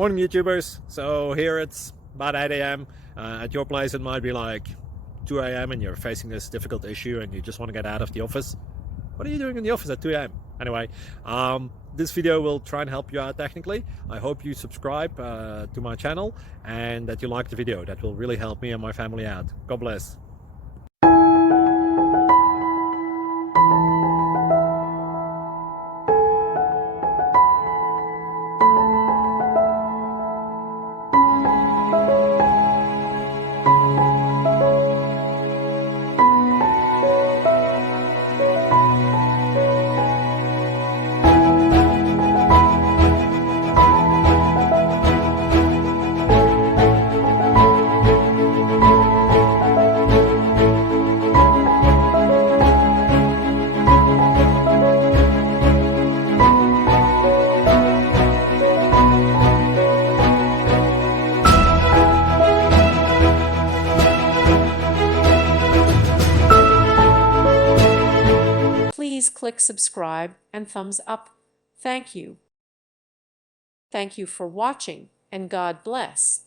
Morning YouTubers. So here it's about 8 a.m. At your place it might be like 2 a.m. and you're facing this difficult issue and you just want to get out of the office. What are you doing in the office at 2 a.m.? Anyway, this video will try and help you out technically. I hope you subscribe to my channel and that you like the video. That will really help me and my family out. God bless. Please click subscribe and thumbs up. Thank you. Thank you for watching, and God bless.